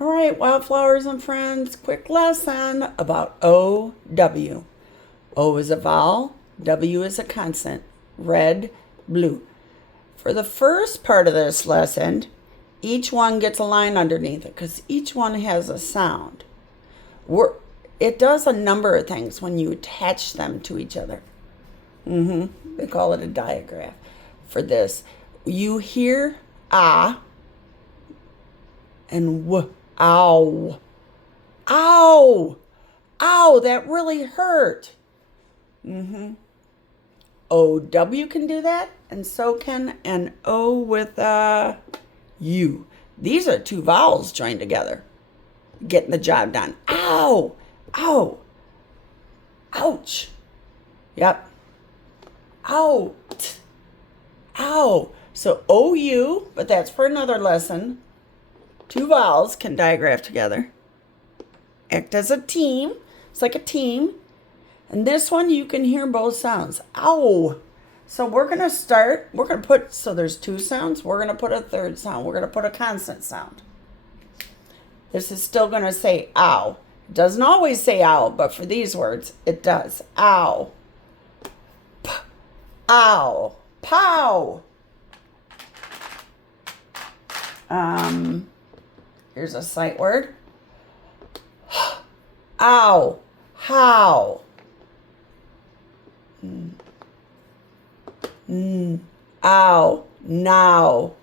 All right, wildflowers and friends, quick lesson about O-W. O is a vowel, W is a consonant, red, blue. For the first part of this lesson, each one gets a line underneath it because each one has a sound. It does a number of things when you attach them to each other. They call it a digraph. For this, you hear ah and w. Ow. Ow. Ow, that really hurt. O-W can do that, and so can an O with a U. These are two vowels joined together, getting the job done. Ow. Ow. Ouch. Yep. Out. Ow. So O-U, but that's for another lesson. Two vowels can digraph together. Act as a team. It's like a team. And this one, you can hear both sounds. Ow. So we're going to put, so there's two sounds. We're going to put a third sound. We're going to put a consonant sound. This is still going to say ow. It doesn't always say ow, but for these words, it does. Ow. P. Ow. Pow. Here's a sight word. Ow. How. Ow. Now.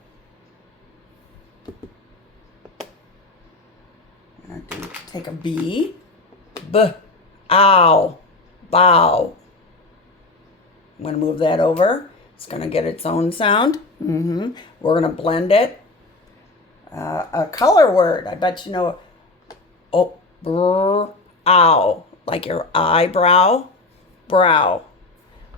I'm going to take a B. B. Ow. Bow. I'm going to move that over. It's going to get its own sound. We're going to blend it. A color word. I bet you know. Oh, brr, ow. Like your eyebrow, brow.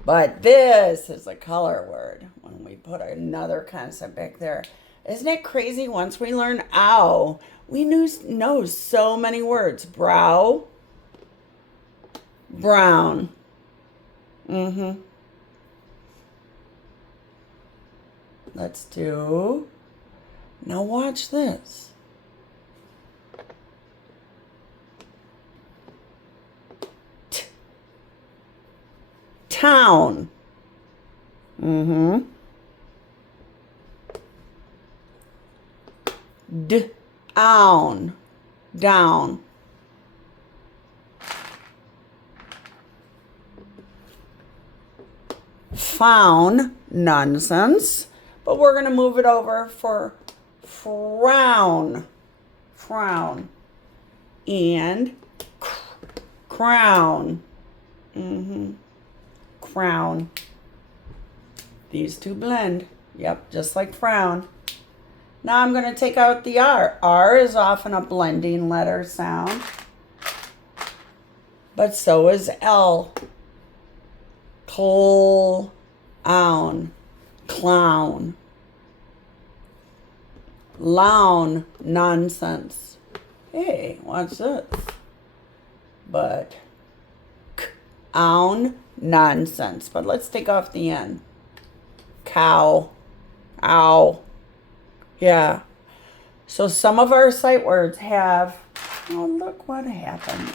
But this is a color word when we put another concept back there. Isn't it crazy? Once we learn ow, we know so many words. Brow, brown. Let's do. Now watch this. Town. Down. Down. Found. Nonsense. But we're going to move it over for frown. Frown. And crown. Crown. These two blend. Yep, just like frown. Now I'm going to take out the R. R is often a blending letter sound. But so is L. Clown. Clown. Lown. Nonsense. Hey, watch this. But own. Nonsense. But let's take off the N. Cow. Ow. Yeah. So some of our sight words have, oh, look what happens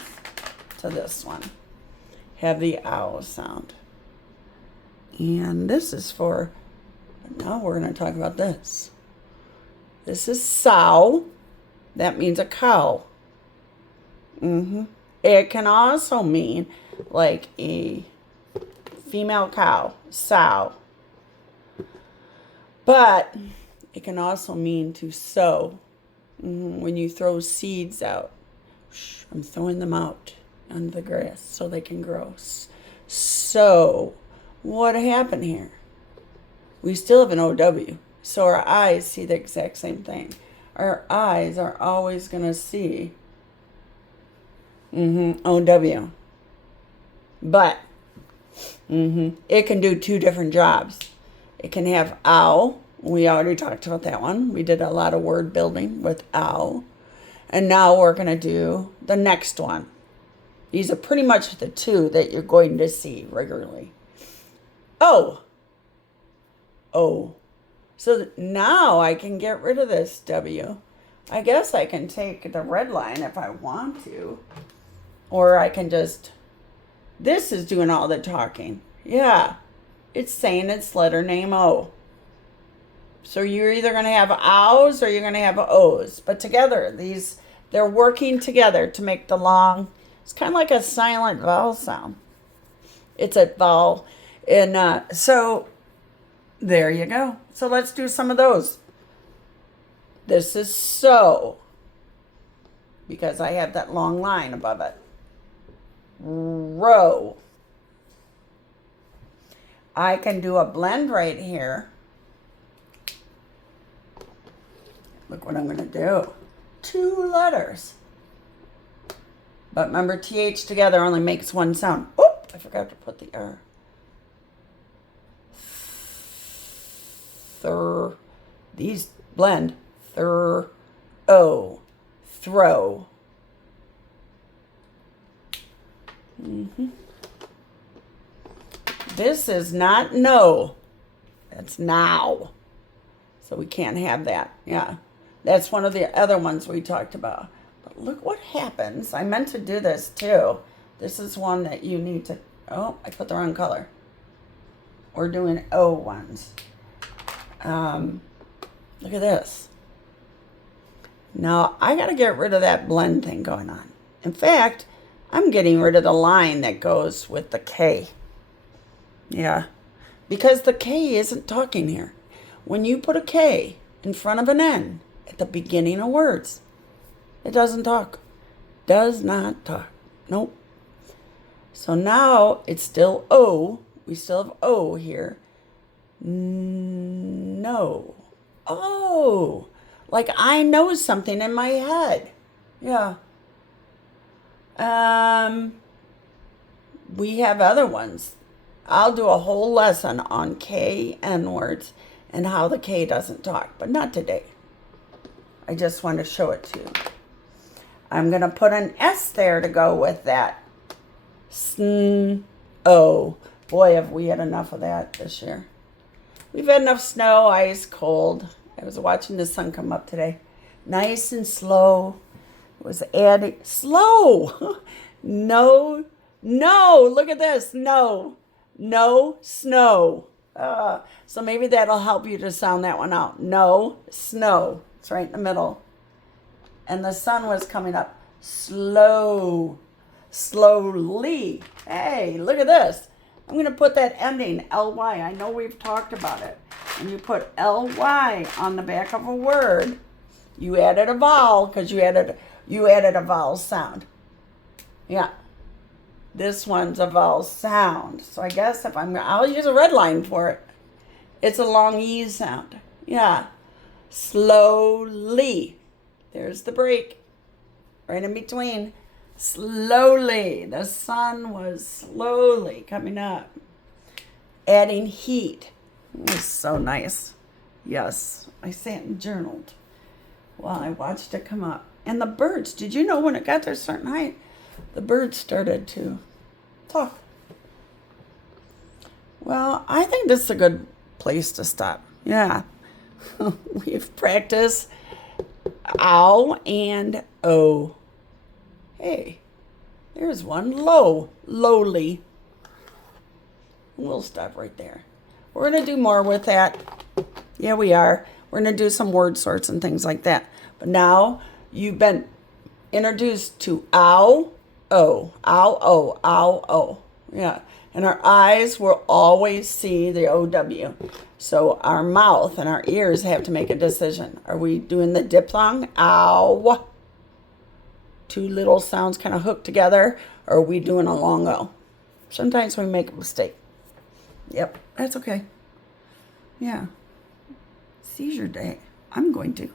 to this one. Have the ow sound. And this is for, now we're going to talk about this. This is sow. That means a cow. It can also mean like a female cow, sow. But it can also mean to sow. When you throw seeds out. I'm throwing them out on the grass so they can grow. So, what happened here? We still have an OW. So our eyes see the exact same thing. Our eyes are always going to see OW. But it can do two different jobs. It can have ow. We already talked about that one. We did a lot of word building with ow. And now we're going to do the next one. These are pretty much the two that you're going to see regularly. Oh. Oh. So now I can get rid of this W. I guess I can take the red line if I want to. Or I can just, this is doing all the talking. Yeah, it's saying its letter name O. So you're either going to have ows or you're going to have O's. But together, they're working together to make the long, it's kind of like a silent vowel sound. It's a vowel. And so there you go. So let's do some of those. This is so, because I have that long line above it. Row. I can do a blend right here. Look what I'm going to do. 2 letters. But remember, TH together only makes one sound. Oh, I forgot to put the R. These blend. O. Throw. This is not no. That's now. So we can't have that. Yeah. That's one of the other ones we talked about. But look what happens. I meant to do this too. This is one that you need to... Oh, I put the wrong color. We're doing O ones. Look at this. Now, I got to get rid of that blend thing going on. In fact, I'm getting rid of the line that goes with the K. Yeah. Because the K isn't talking here. When you put a K in front of an N at the beginning of words, it doesn't talk. Does not talk. Nope. So now it's still O. We still have O here. No. Oh. Like I know something in my head. Yeah. We have other ones. I'll do a whole lesson on K N words and how the K doesn't talk, but not today. I just want to show it to you. I'm going to put an S there to go with that. O. Boy, have we had enough of that this year. We've had enough snow, ice, cold. I was watching the sun come up today. Nice and slow. It was adding... Slow! No, look at this. No snow. So maybe that'll help you to sound that one out. No snow. It's right in the middle. And the sun was coming up slowly. Hey, look at this. I'm going to put that ending, L-Y. I know we've talked about it. When you put L-Y on the back of a word, you added a vowel because you added a vowel sound. Yeah. This one's a vowel sound. So I guess I'll use a red line for it. It's a long E sound. Yeah. Slowly. There's the break. Right in between. Slowly. The sun was slowly coming up. Adding heat. It was so nice. Yes. I sat and journaled while I watched it come up. And the birds, did you know when it got to a certain height, the birds started to talk? Well, I think this is a good place to stop. Yeah. We've practiced ow and o. Hey, there's one lowly. We'll stop right there. We're going to do more with that. Yeah, we are. We're going to do some word sorts and things like that. But now you've been introduced to ow, o, ow, o, ow, o. Yeah. And our eyes will always see the O-W. So our mouth and our ears have to make a decision. Are we doing the diphthong? Ow. 2 little sounds kind of hooked together. Or are we doing a long O? Sometimes we make a mistake. Yep, that's okay. Yeah. Seizure day. I'm going to.